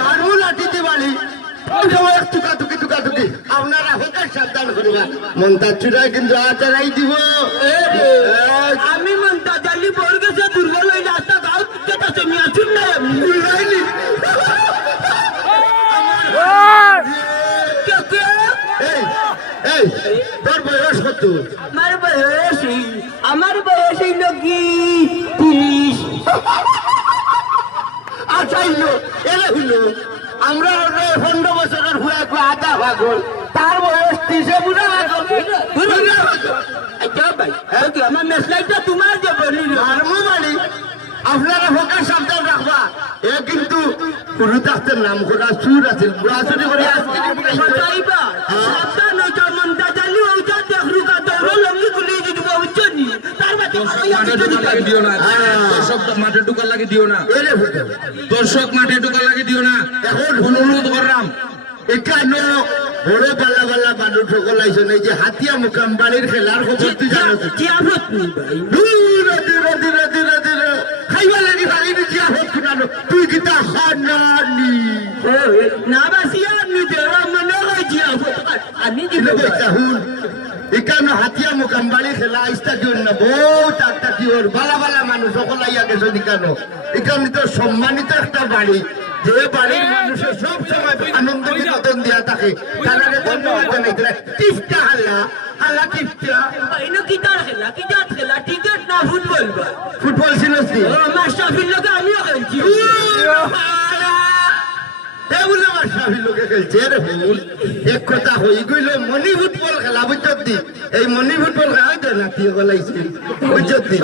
মারমু লাঠি দিবালি আপনারা হোকার সাবধান করিবা মন্তা চুরাই কিন্তু আচারাই দিব আমি মনটা জালি বড় গেছে দুর্বল হয়ে রাস্তা দাও যেটা মিয়া চুন না বুঝাইলি তোর বয়স কত? আমার বয়স হইল কি 30। আচ্ছা এলে হইল আমরা 15 বছরের হুয়া আধা পাগল তার বয়স 30 বুড়া আমার মেসলাইটা তোমার যে বলি মারমু বাড়ি আপনারা ফোকাস সাবধান রাখবা এ কিন্তু পুরু তাস্তের নাম করা সুর আছে বুড়া চুরি করে আসছে সাবধান ওইটা মনটা জালি ওইটা দেখলু কা দৌড় লঙ্গি গুলি দিব উচ্চনি তার বাদে মাঠে ঢুকার লাগে দিও না দর্শক মাঠে ঢুকার লাগে দিও না এখন অনুরোধ করলাম এখানে বড় পাল্লা পাল্লা মানুষ সকল আইসন এই যে হাতিয়া মুকাম বাড়ির খেলার খবর তুই জানো খাইবা লাগি বাড়ির জিয়া হোক শুনানো তুই কিতা হানানি না বাসিয়া নিতে মনে হয় জিয়া আমি দিব হুন এখানে হাতিয়া মুকাম বাড়ি খেলা আইসটা দিও না বহুত একটা দিওর বালা বালা মানুষ সকল আইয়া গেছে এখানে তো সম্মানিত একটা বাড়ি যে বাড়ির মানুষের সব সময় আনন্দ বিনোদন দিয়া থাকে তারা ধন্যবাদ জানাইতে টিপটা হাল্লা টিপটা বাইনো কি তার খেলা কি জাত খেলা টিকেট না ফুটবল ফুটবল ছিল মাস্টারফির লোকে আমিও খেলছি এক কথা হই গইল মনি ফুটবল খেলা বুঝত দি এই মনি ফুটবল খেলা দেয় না তুই বলাইছি বুঝত দি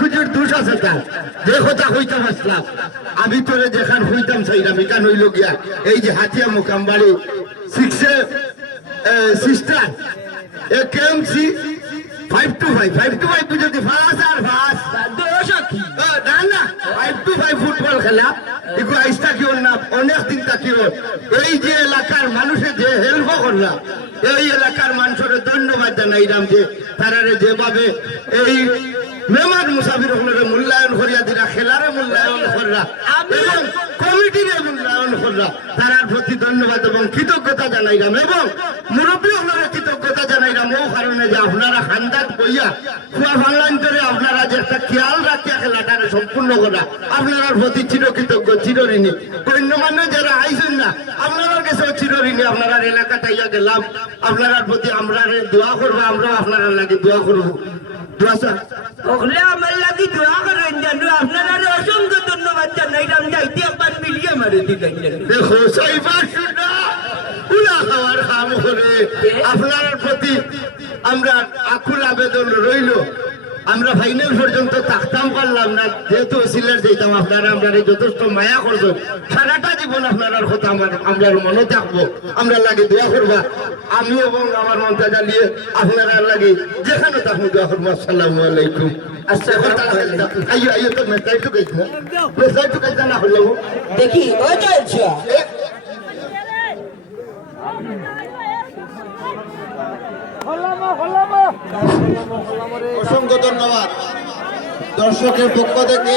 খুঁজুর দোষ আছে তার যে কথা হইতাম আসলাম আমি তোরে যেখান হইতাম চাইলাম এখান হইল গিয়া এই যে হাতিয়া মুকাম বাড়ি 6 সিস্টার এ কেএমসি 5-2-5 যদি ফাঁস আর ফাঁস না 5-2-5 ফুটবল খেলা এগুলো আইসটা কি না অনেক দিন থাকিও এই যে এলাকার মানুষের যে হেল্প করলাম এই এলাকার মানুষের ধন্যবাদ জানাইলাম যে তারা যেভাবে এই মেহমান মুসাফির মূল্যায়ন করিয়া দিলা খেলারে মূল্যায়ন করলা এবং কমিটির মূল্যায়ন করলা তার প্রতি ধন্যবাদ এবং কৃতজ্ঞতা জানাইলাম এবং মুরব্বী আপনারা কৃতজ্ঞতা জানাইলাম ও কারণে যে আপনারা খান্দাত বইয়া খুয়া বাংলান্তরে আপনারা যে একটা খেয়াল রাখিয়া খেলাটারে সম্পূর্ণ করা আপনার প্রতি চিরকৃতজ্ঞ চিরঋণী গণ্যমান্য যারা আইসেন না আপনার কাছেও চিরঋণী আপনার এলাকাটা ইয়া গেলাম আপনার প্রতি আমরা দোয়া করবো আমরাও আপনারা লাগে দোয়া করবো আমার লাগি দোয়া করেন জানো আপনারা অসংখ্য ধন্যবাদ জানাইলাম যাইতে একবার মিলিয়ে মারে দিলেন দেখো সাইবার শুনা উলা খাওয়ার কাম করে আপনার প্রতি আমরা আকুল আবেদন রইল আমরা ফাইনাল পর্যন্ত থাকতাম পারলাম না যেহেতু সিলেট যেতাম আপনারা আমরা যথেষ্ট মায়া করবো সারাটা জীবন আপনার কথা আমরা মনে থাকবো আমরা লাগে দোয়া করবা আমি এবং আমার মনটা জ্বালিয়ে আপনারা লাগে যেখানে থাকবো দোয়া করবো আসসালামু আলাইকুম তো মেসাজ টুকাইছে না হলো দেখি ও চলছে অসংখ্য ধন্যবাদ দর্শকের পক্ষ থেকে।